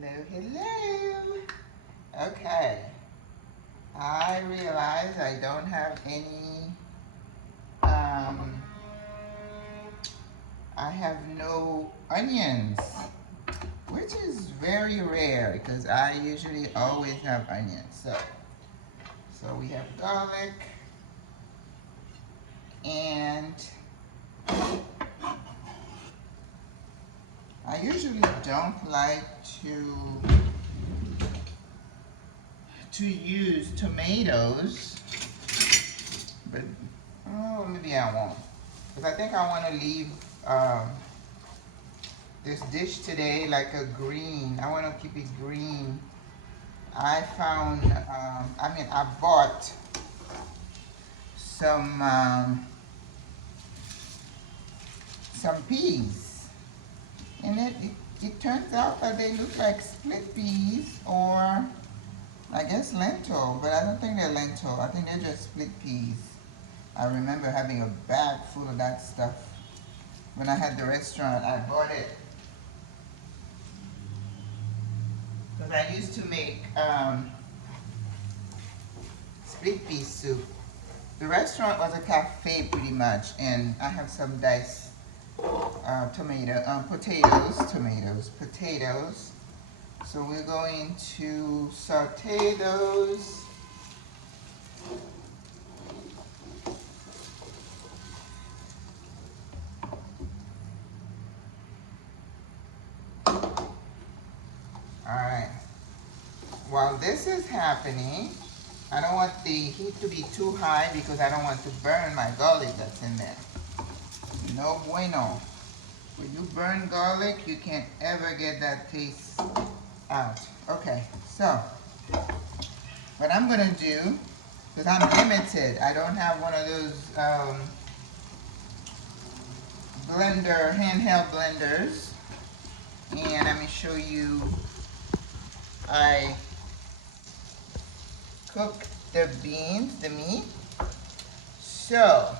Hello, hello. Okay. I realize I don't have any, I have no onions, which is very rare because I usually always have onions. So we have garlic and I usually don't like to use tomatoes, but oh, maybe I won't, because I think I want to leave this dish today like a green. I want to keep it green. I found, I bought some peas, and it turns out that they look like split peas, or I guess lentil, but I don't think they're lentil. I think they're just split peas. I remember having a bag full of that stuff when I had the restaurant. I bought it because I used to make split pea soup. The restaurant was a cafe pretty much, and I have some diced potatoes. So we're going to saute those. Alright. While this is happening, I don't want the heat to be too high because I don't want to burn my garlic that's in there. No bueno. When you burn garlic, you can't ever get that taste out. Okay, so what I'm gonna do, because I'm limited, I don't have one of those handheld blenders, and let me show you. I cook the meat. So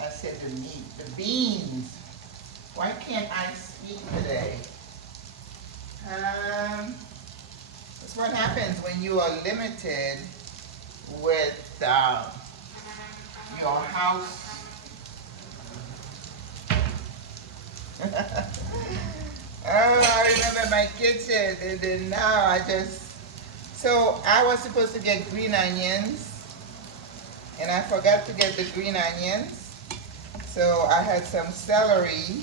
I said the beans. Why can't I speak today? That's what happens when you are limited with your house. Oh, I remember my kitchen, and then now so I was supposed to get green onions, and I forgot to get the green onions. So I had some celery.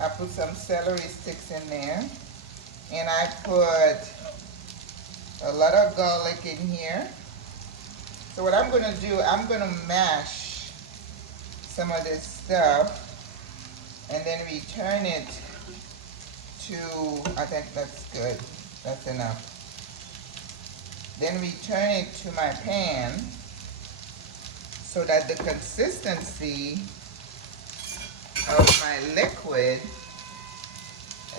I put some celery sticks in there, and I put a lot of garlic in here. So what I'm gonna do, I'm gonna mash some of this stuff, and then return it to, I think that's good, that's enough. Then return it to my pan so that the consistency of my liquid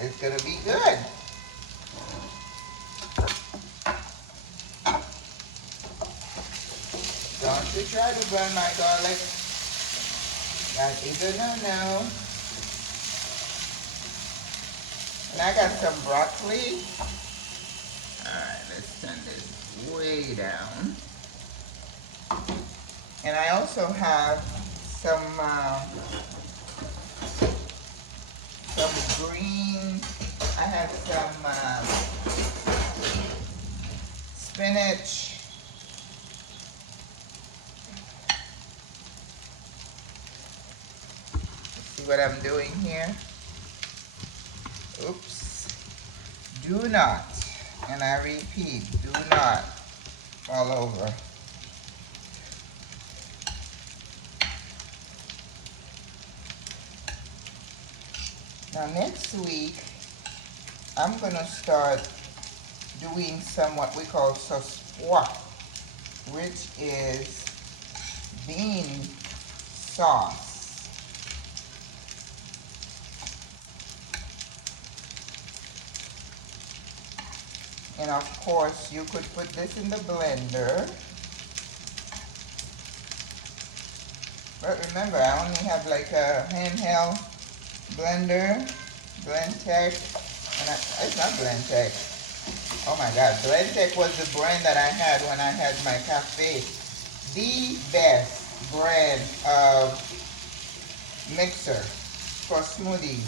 is gonna be good. Don't you try to burn my garlic. That is a no-no. And I got some broccoli. Alright, let's turn this way down. And I also have some green, I have some spinach. See what I'm doing here? Oops. Do not, and I repeat, do not fall over. Now next week, I'm gonna start doing some what we call swell, which is bean sauce. And of course, you could put this in the blender. But remember, I only have like a handheld blender, Blendtec, It's not Blendtec. Oh my God, Blendtec was the brand that I had when I had my cafe. The best brand of mixer for smoothies.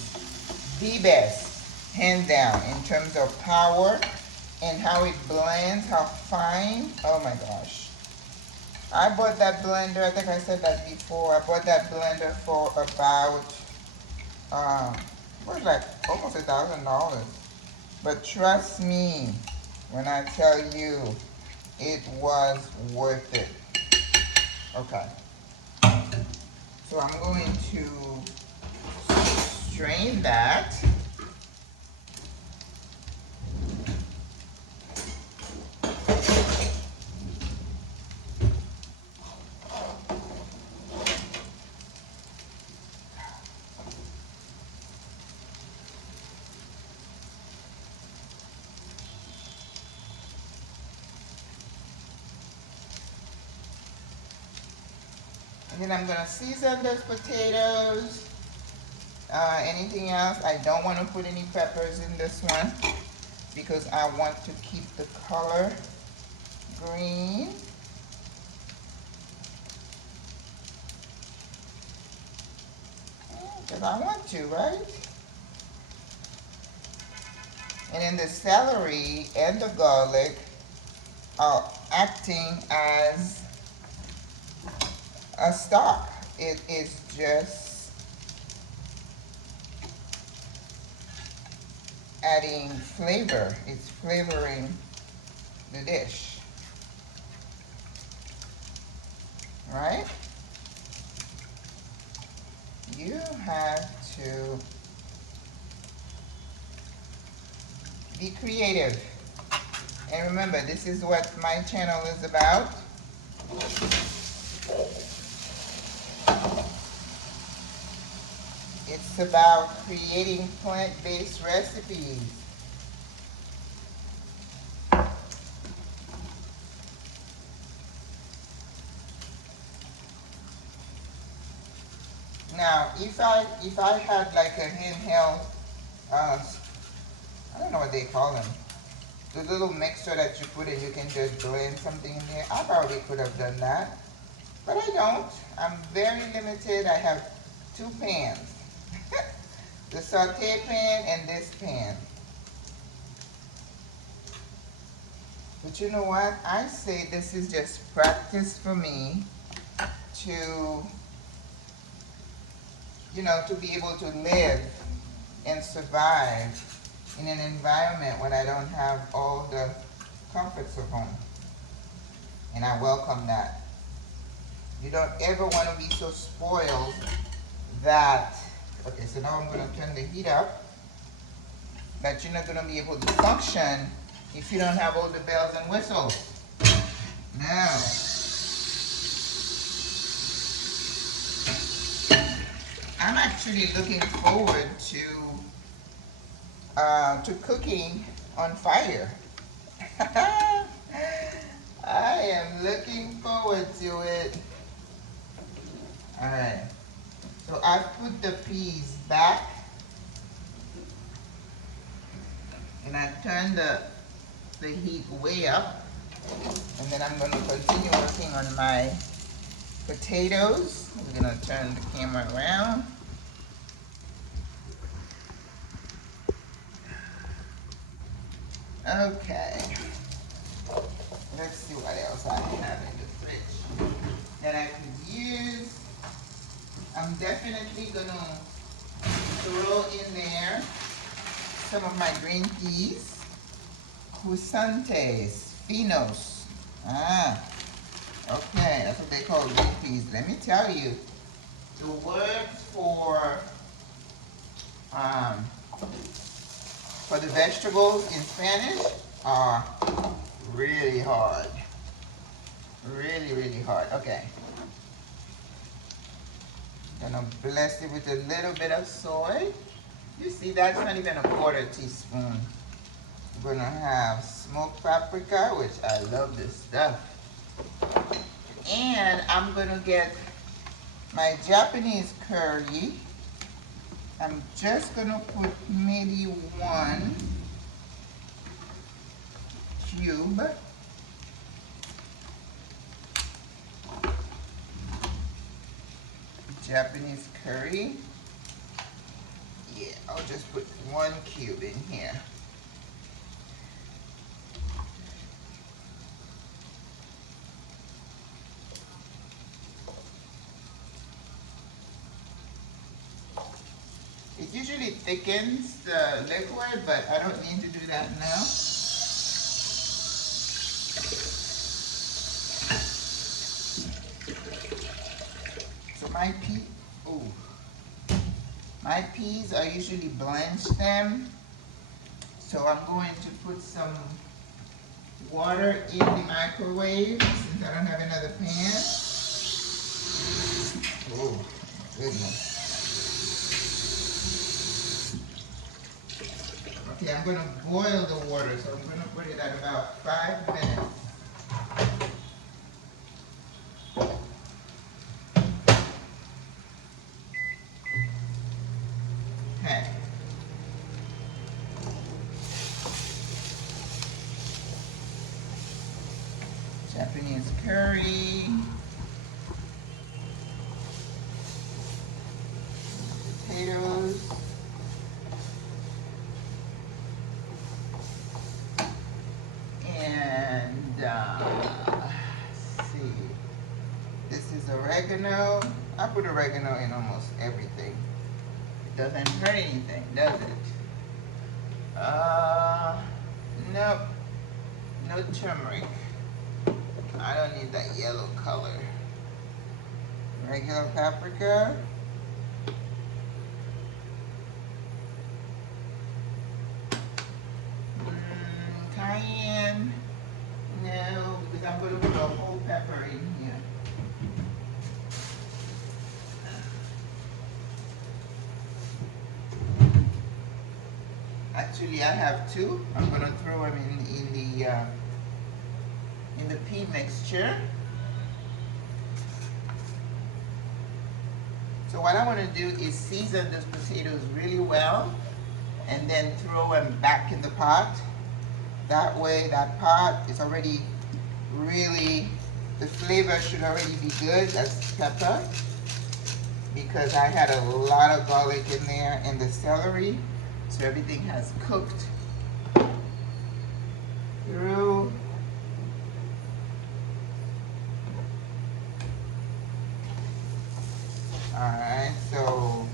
The best, hands down, in terms of power and how it blends, how fine. Oh my gosh. I bought that blender, I think I said that before. I bought that blender for about, what was like almost $1,000. But trust me when I tell you, it was worth it. Okay. So I'm going to strain that. And then I'm gonna season those potatoes. Anything else? I don't want to put any peppers in this one because I want to keep the color green. Because I want to, right? And then the celery and the garlic are acting as a stock. It is just adding flavor. It's flavoring the dish. Right? You have to be creative. And remember, this is what my channel is about. It's about creating plant-based recipes. Now, if I had like a handheld, I don't know what they call them, the little mixer that you put in, you can just blend something in there. I probably could have done that, but I don't. I'm very limited. I have 2 pans, the saute pan and this pan. But you know what? I say this is just practice for me to, you know, to be able to live and survive in an environment when I don't have all the comforts of home. And I welcome that. You don't ever want to be so spoiled that, okay, so now I'm going to turn the heat up, that you're not going to be able to function if you don't have all the bells and whistles. Now, I'm actually looking forward to cooking on fire. I am looking forward to it. All right, so I put the peas back and I turn the heat way up, and then I'm going to continue working on my potatoes. I'm going to turn the camera around. Okay, let's see what else I have in the fridge that I could use. I'm definitely gonna throw in there some of my green peas, guisantes, finos. Okay, that's what they call green peas. Let me tell you, the words for the vegetables in Spanish are really hard. Really, really hard. Okay. Gonna bless it with a little bit of soy. You see, that's not even a 1/4 teaspoon. We're gonna have smoked paprika, which I love this stuff. And I'm gonna get my Japanese curry. I'm just gonna put maybe 1 cube. Japanese curry. Yeah, I'll just put 1 cube in here. It usually thickens the liquid, but I don't need to do that now. So my peas, I usually blanch them. So I'm going to put some water in the microwave since I don't have another pan. Oh, goodness. Okay, I'm going to boil the water, so I'm going to put it at about 5 minutes. Okay. Japanese curry. Potatoes. Let's see. This is oregano. I put oregano in almost everything. It doesn't hurt anything, does it? Nope. No turmeric. I don't need that yellow color. Regular paprika. Cayenne. No, because I'm going to put a whole pepper in here. Actually, I have 2. I'm going to throw them in the pea mixture. So what I want to do is season those potatoes really well and then throw them back in the pot. That way that pot is already really, the flavor should already be good. That's pepper, because I had a lot of garlic in there and the celery, so everything has cooked through. Alright, so,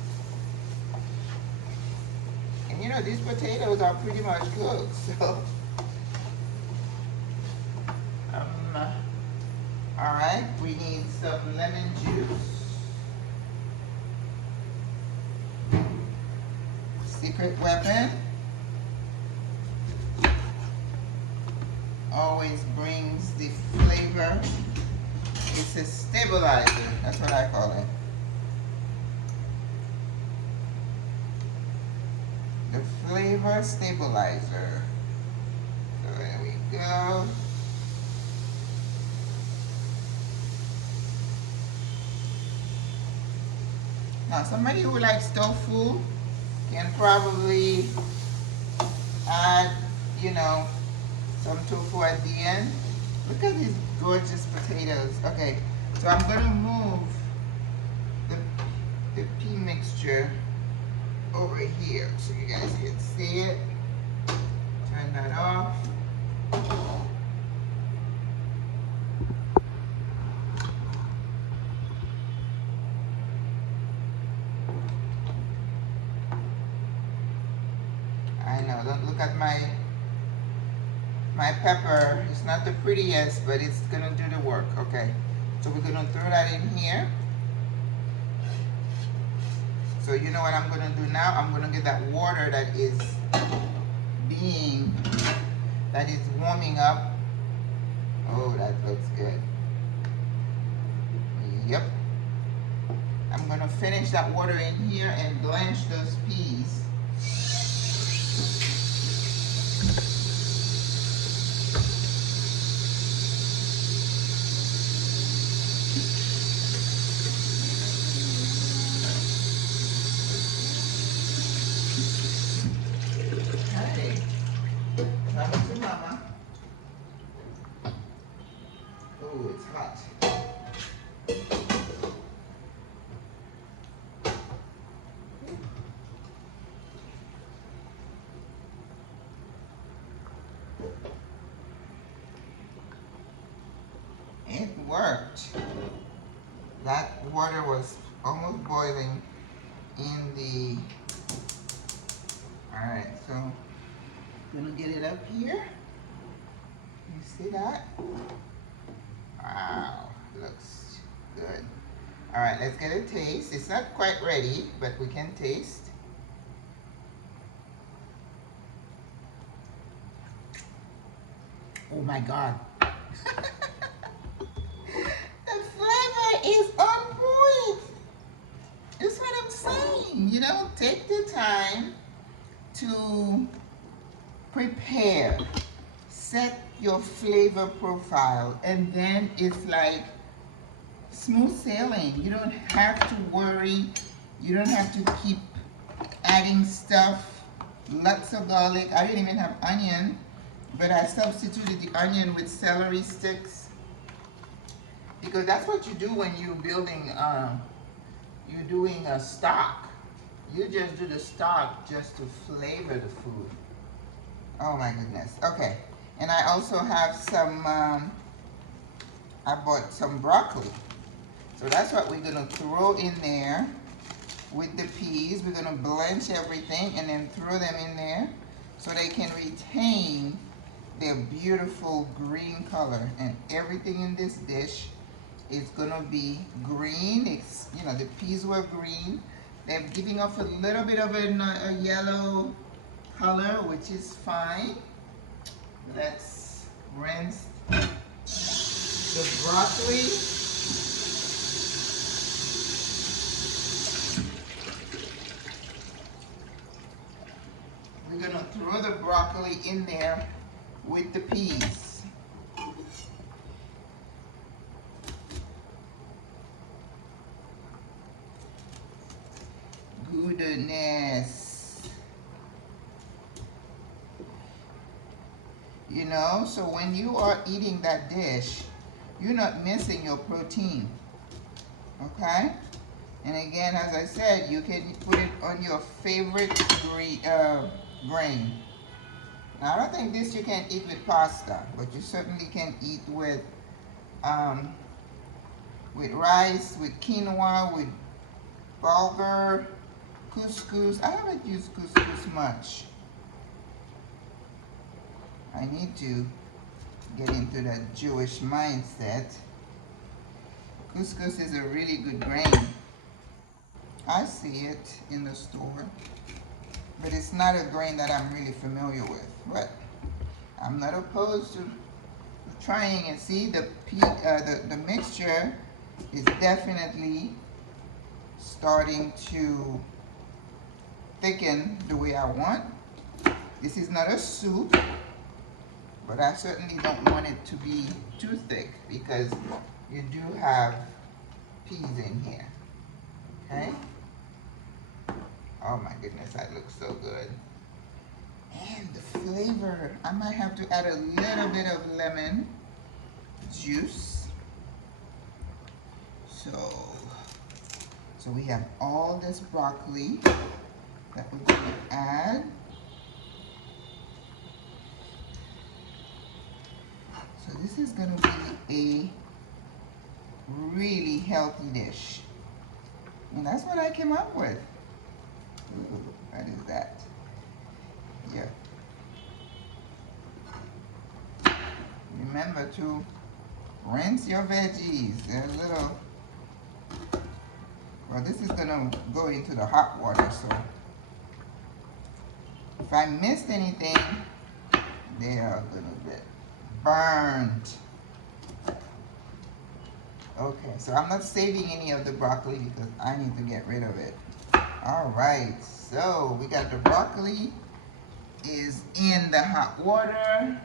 and you know, these potatoes are pretty much cooked, so. Alright, we need some lemon juice. Secret weapon. Always brings the flavor. It's a stabilizer, that's what I call it. The flavor stabilizer. So there we go. Now somebody who likes tofu can probably add, you know, some tofu at the end. Look at these gorgeous potatoes. Okay, so I'm gonna move the pea mixture over here so you guys can see it. Turn that off. I know, don't look at my pepper. It's not the prettiest, but it's gonna do the work. Okay, so we're gonna throw that in here. So you know what I'm gonna do now? I'm gonna get that water that is warming up. Oh, that looks good. Yep. I'm gonna finish that water in here and blanch those peas. worked. That water was almost boiling in the, all right, so I'm gonna get it up here. You see that? Wow, looks good. All right, let's get a taste. It's not quite ready, but we can taste. Oh my God. The flavor is on point. That's what I'm saying. You know, take the time to prepare, set your flavor profile, and then it's like smooth sailing. You don't have to worry. You don't have to keep adding stuff. Lots of garlic. I didn't even have onion, but I substituted the onion with celery sticks because that's what you do when you're building, you're doing a stock. You just do the stock just to flavor the food. Oh my goodness. Okay. And I also have some, I bought some broccoli. So that's what we're going to throw in there with the peas. We're going to blanch everything and then throw them in there so they can retain their beautiful green color. And everything in this dish is going to be green. It's, you know, the peas were green. They're giving off a little bit of a yellow color, which is fine. Let's rinse the broccoli. We're going to throw the broccoli in there with the peas. Goodness. You know, so when you are eating that dish, you're not missing your protein. Okay? And again, as I said, you can put it on your favorite grain. Now, I don't think this you can eat with pasta, but you certainly can eat with rice, with quinoa, with bulgur, couscous. I haven't used couscous much. I need to get into that Jewish mindset. Couscous is a really good grain. I see it in the store, but it's not a grain that I'm really familiar with. But I'm not opposed to trying and see the mixture is definitely starting to thicken the way I want. This is not a soup, but I certainly don't want it to be too thick because you do have peas in here. Okay? Oh my goodness, that looks so good. And the flavor, I might have to add a little bit of lemon juice. So we have all this broccoli that we're going to add. So this is going to be a really healthy dish. And that's what I came up with. Ooh, what is that? Yeah. Remember to rinse your veggies. They're a little, well, this is gonna go into the hot water, so if I missed anything, they are gonna get burned. Okay, so I'm not saving any of the broccoli because I need to get rid of it. All right, so we got the broccoli is in the hot water.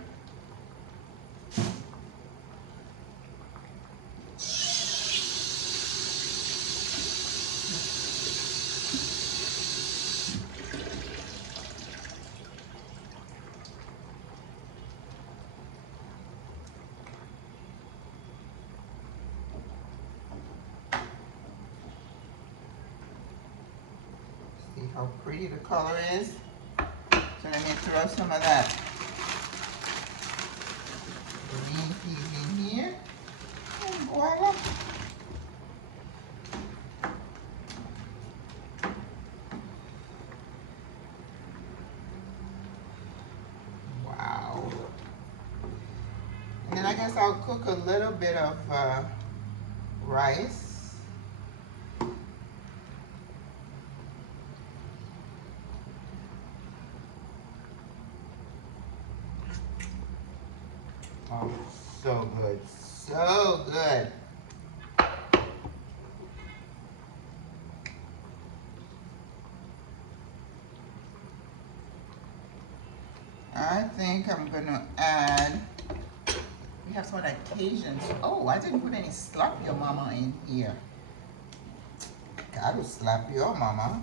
See how pretty the color is? So let me throw some of that green peas in here. Oh Voila. Wow. And then I guess I'll cook a little bit of rice. Oh, so good. So good. I think I'm gonna add, we have some of that Cajun. Oh, I didn't put any slap your mama in here. Gotta slap your mama.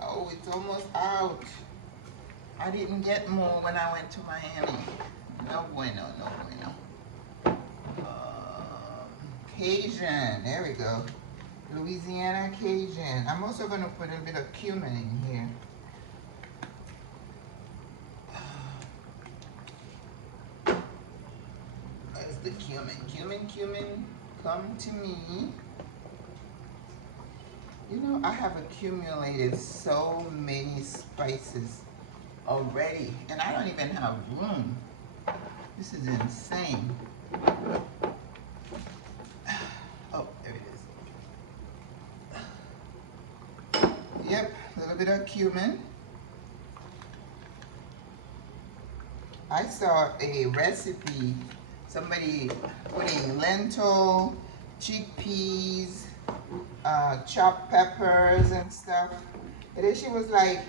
Oh, it's almost out. I didn't get more when I went to Miami. No bueno, no bueno. Cajun, there we go. Louisiana Cajun. I'm also gonna put a bit of cumin in here. There's the cumin. Cumin, come to me. You know, I have accumulated so many spices already, and I don't even have room. This is insane. Oh, there it is. Yep, a little bit of cumin. I saw a recipe, somebody putting lentil, chickpeas, chopped peppers and stuff. And then she was like,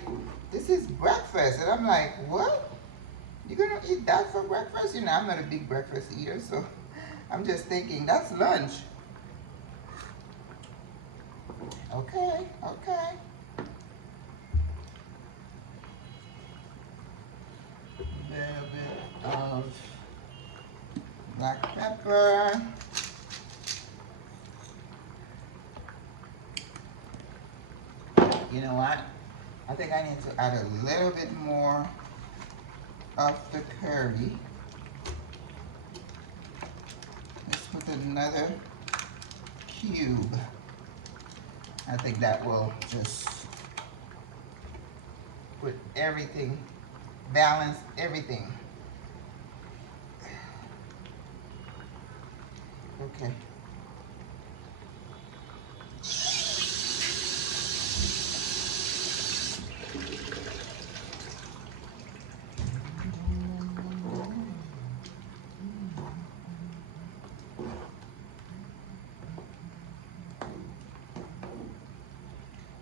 this is breakfast. And I'm like, what? You're gonna eat that for breakfast? You know, I'm not a big breakfast eater, so I'm just thinking, that's lunch. Okay, okay. A little bit of black pepper. You know what? I think I need to add a little bit more of the curry. Let's put another cube. I think that will just put everything, balance everything. Okay.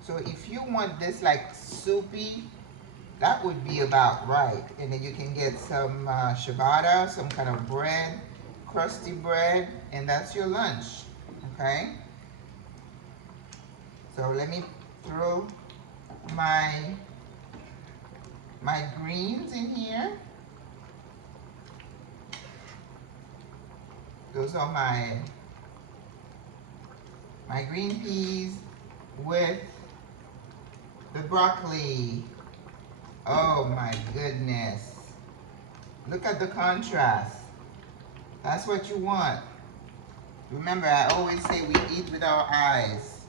So if you want this like soupy, that would be about right. And then you can get some ciabatta, some kind of bread, crusty bread, and that's your lunch, okay? So let me throw my greens in here. Those are my green peas with the broccoli. Oh my goodness. Look at the contrast. That's what you want. Remember, I always say we eat with our eyes.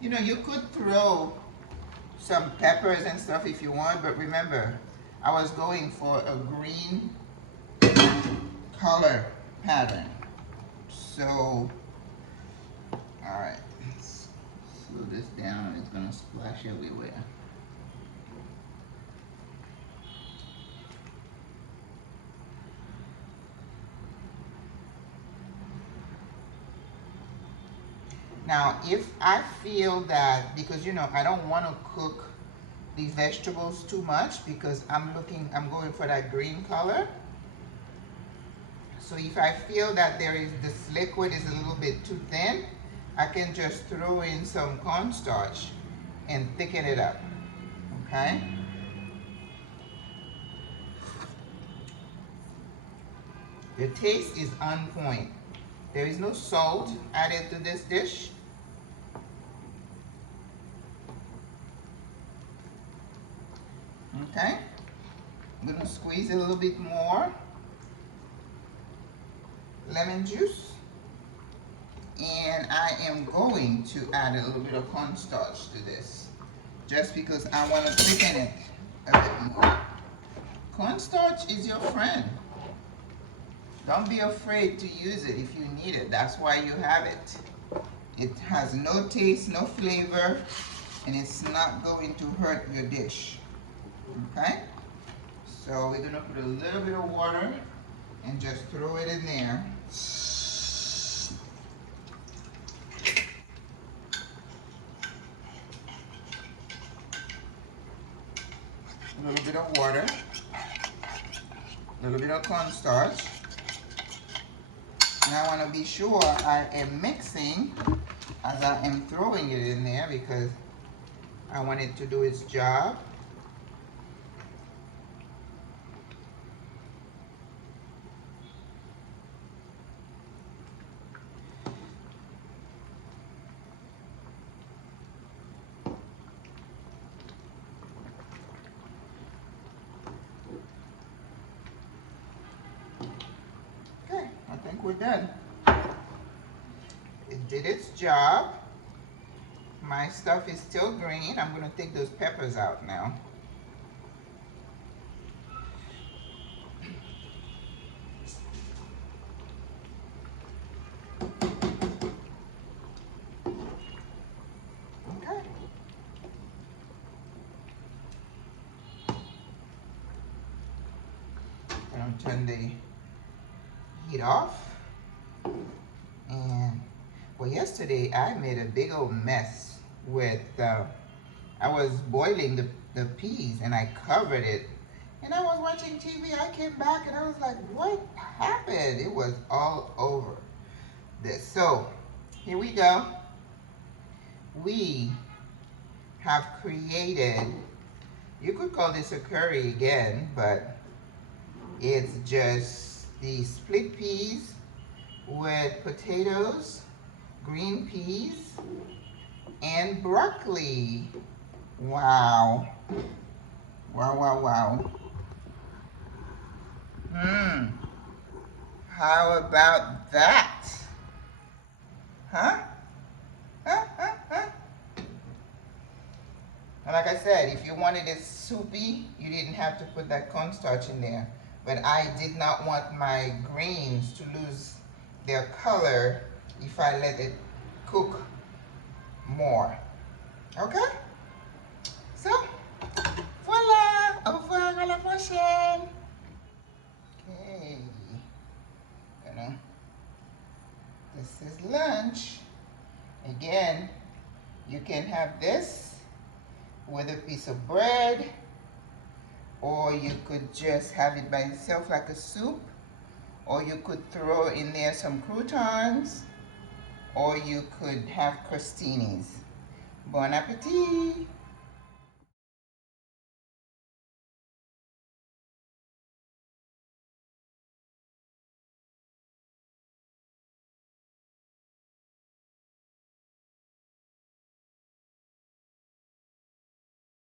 You know, you could throw some peppers and stuff if you want, but remember, I was going for a green color pattern. So, all right, let's slow this down. It's gonna splash everywhere. Now, if I feel that, because you know, I don't want to cook these vegetables too much because I'm going for that green color. So if I feel that this liquid is a little bit too thin, I can just throw in some cornstarch and thicken it up, okay? The taste is on point. There is no salt added to this dish. Okay, I'm gonna squeeze a little bit more lemon juice, and I am going to add a little bit of cornstarch to this, just because I want to thicken it a bit more. Cornstarch is your friend. Don't be afraid to use it if you need it. That's why you have it. It has no taste, no flavor, and it's not going to hurt your dish. Okay? So we're gonna put a little bit of water and just throw it in there. A little bit of water, a little bit of cornstarch. And I want to be sure I am mixing as I am throwing it in there, because I want it to do its job. Okay, I think we're done. It did its job. My stuff is still green. I'm going to take those peppers out now. Okay. I'm going to turn the heat off. And well, yesterday I made a big old mess with, I was boiling the peas and I covered it. And I was watching TV, I came back and I was like, what happened? It was all over this. So, here we go. We have created, you could call this a curry again, but it's just the split peas with potatoes, green peas, and broccoli. Wow. Wow, wow, wow. How about that? Huh? Huh? Huh? Huh? And like I said, if you wanted it soupy, you didn't have to put that cornstarch in there. But I did not want my greens to lose their color if I let it cook more. Okay? So, voila! Au revoir, à la prochaine! Okay. This is lunch. Again, you can have this with a piece of bread, or you could just have it by itself like a soup, or you could throw in there some croutons, or you could have crostinis. Bon appetit!